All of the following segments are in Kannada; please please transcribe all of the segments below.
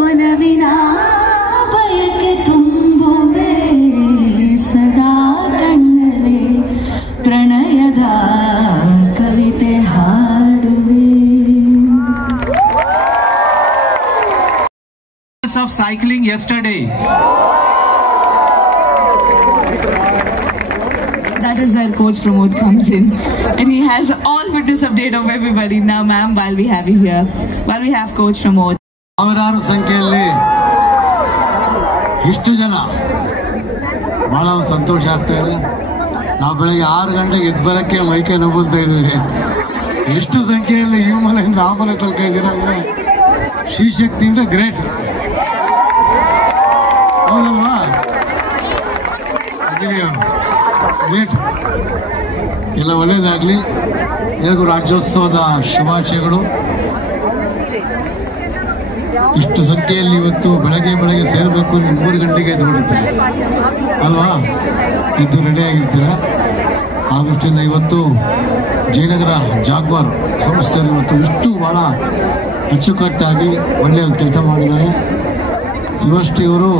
ಒಲವಿನ ಬಯಕೆ ತುಂಬುವೆ ಸದಾ ಕಣ್ಣಲೆ ಪ್ರಣಯದ ಕವಿತೆ ಹಾಡುವೆ. Of cycling yesterday. That is where Coach Pramod comes in, and he has all fitness update of everybody. Now, ma'am, while we have you here, while we have Coach Pramod. ಸಾವಿರಾರು ಸಂಖ್ಯೆಯಲ್ಲಿ ಇಷ್ಟು ಜನ ಬಹಳ ಸಂತೋಷ ಆಗ್ತಾ ಇದೆ. ನಾವು ಬೆಳಗ್ಗೆ 6 ಗಂಟೆಗೆ ಎದ್ದು ಬರೋಕ್ಕೆ ಮೈಕೆ ನೋವುತ್ತಾ ಇದ್ವಿ. ಎಷ್ಟು ಸಂಖ್ಯೆಯಲ್ಲಿ ಈ ಮನೆಯಿಂದ ಆ ಮನೆ ತನಕ ಇದ್ದೀರಾ ಅಂದರೆ ಶ್ರೀಶಕ್ತಿಯಿಂದ ಗ್ರೇಟ್ ಹೌದಲ್ವಾ? ಗ್ರೇಟ್. ಎಲ್ಲ ಒಳ್ಳೇದಾಗಲಿ. ಎಲ್ಲರಿಗೂ ರಾಜ್ಯೋತ್ಸವದ ಶುಭಾಶಯಗಳು. ಇಷ್ಟು ಸಂಖ್ಯೆಯಲ್ಲಿ ಇವತ್ತು ಬೆಳಗ್ಗೆ ಸೇರಬೇಕು. 3 ಗಂಟೆಗೆ ಎದ್ದು ಹೊರಡ್ತಾರೆ ಅಲ್ವಾ? ಇದ್ದು ರೆಡಿಯಾಗಿರ್ತೀರ. ಆ ದೃಷ್ಟಿಯಿಂದ ಇವತ್ತು ಜಯನಗರ ಜಾಗ್ವಾರ್ ಸಂಸ್ಥೆಯಲ್ಲಿ ಇವತ್ತು ಇಷ್ಟು ಬಹಳ ಅಚ್ಚುಕಟ್ಟಾಗಿ ಒಳ್ಳೆಯ ಕೆಲಸ ಮಾಡಿದ್ದಾರೆ. ಶಿವಶ್ರೀ ಅವರು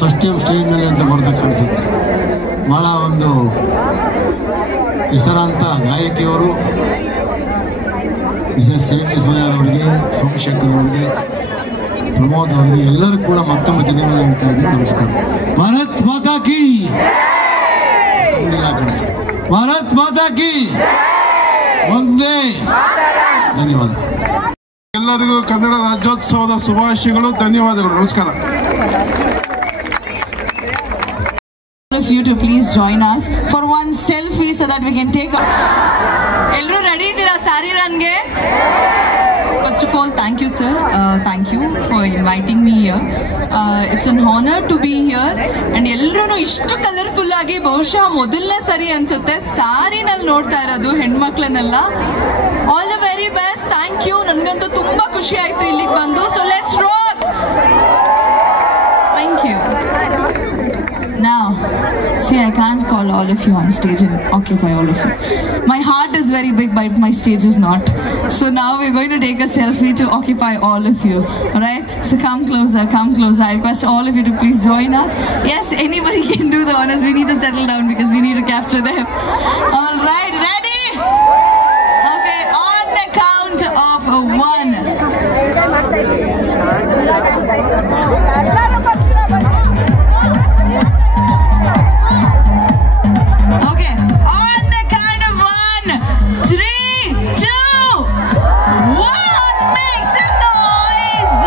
ಫಸ್ಟ್ ಟೈಮ್ ಸ್ಟೇಜ್ ಮೇಲೆ ಅಂತ ಬರ್ತಾ ಕಾಣಿಸುತ್ತೆ. ಬಹಳ ಒಂದು ಹೆಸರಾಂತ ಗಾಯಕಿಯವರು ಮಿಸಸ್ ಸಿ ಸೋನಿಯಾರವರಿಗೆ, ಸೋಮಶೇಖರ್ ಅವರಿಗೆ, ಪ್ರಮೋದ್ ಅವರಿಗೆ ಎಲ್ಲರೂ ಕೂಡ ಮತ್ತೊಮ್ಮೆ ಧನ್ಯವಾದ ಹೇಳ್ತಾ ಇದ್ದೀನಿ. ನಮಸ್ಕಾರ. ಭಾರತ್ ಮಾತಾ ಕಿ ಭಾರತ್ ಮಾತಾ ಕಿ ಒಂದೇ. ಧನ್ಯವಾದ. ಎಲ್ಲರಿಗೂ ಕನ್ನಡ ರಾಜ್ಯೋತ್ಸವದ ಶುಭಾಶಯಗಳು. ಧನ್ಯವಾದಗಳು. ನಮಸ್ಕಾರ. Of you to please join us for one selfie so that we can take. Elru ready idira sari run ge? First of all, thank you sir. Thank you for inviting me here. It's an honor to be here. And ಎಲ್ಲರೂ ಇಷ್ಟು ಕಲರ್ಫುಲ್ ಆಗಿ ಬಹುಶಃ ಮೊದಲನೇ ಸರಿ ಅನ್ಸುತ್ತೆ ಸಾರಿನಲ್ಲಿ ನೋಡ್ತಾ ಇರೋದು ಹೆಣ್ಮಕ್ಳನ್ನೆಲ್ಲ. All the very best. Thank you. ನನಗಂತೂ ತುಂಬಾ ಖುಷಿ ಆಯ್ತು ಇಲ್ಲಿಗೆ ಬಂದು. So let's rock. Thank you. Now, see, I can't call all of you on stage and occupy all of you. My heart is very big, but my stage is not. So now we're going to take a selfie to occupy all of you. Alright? So come closer, come closer. I request all of you to please join us. Yes, anybody can do the honors. We need to settle down because we need to capture them. Alright, ready? Okay, on the count of 1. Okay, on the count of 1, 3, 2, 1, make some noise!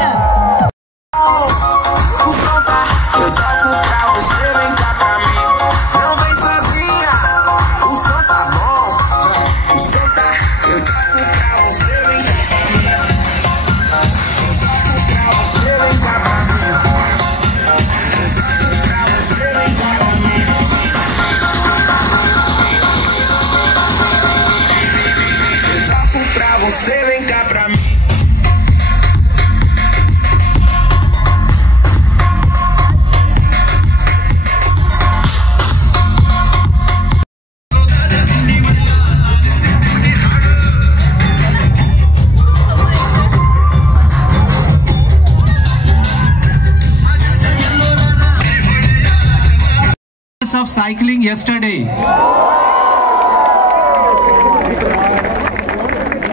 Of cycling yesterday.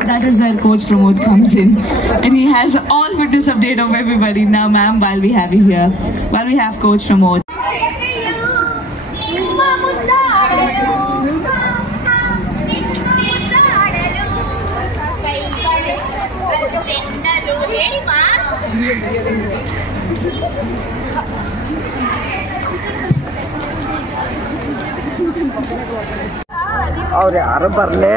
That is where Coach Pramod comes in, and he has all fitness update of everybody. Now, ma'am, while we have you here, while we have Coach Pramod. ಅವ್ರು ಯಾರು ಬರಲೇ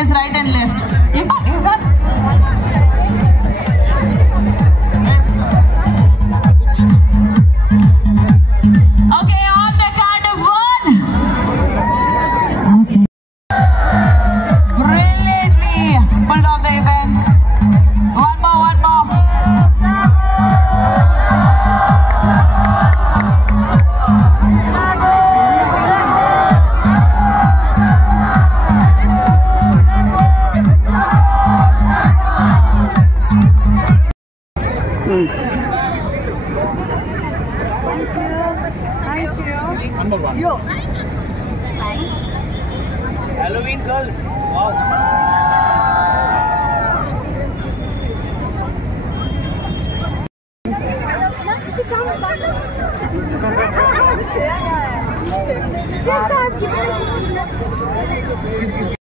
his right and left. You got. Okay, on the count of 1. Okay. Brilliantly pulled off the event. One more. Halloween girls. Wow. Just have given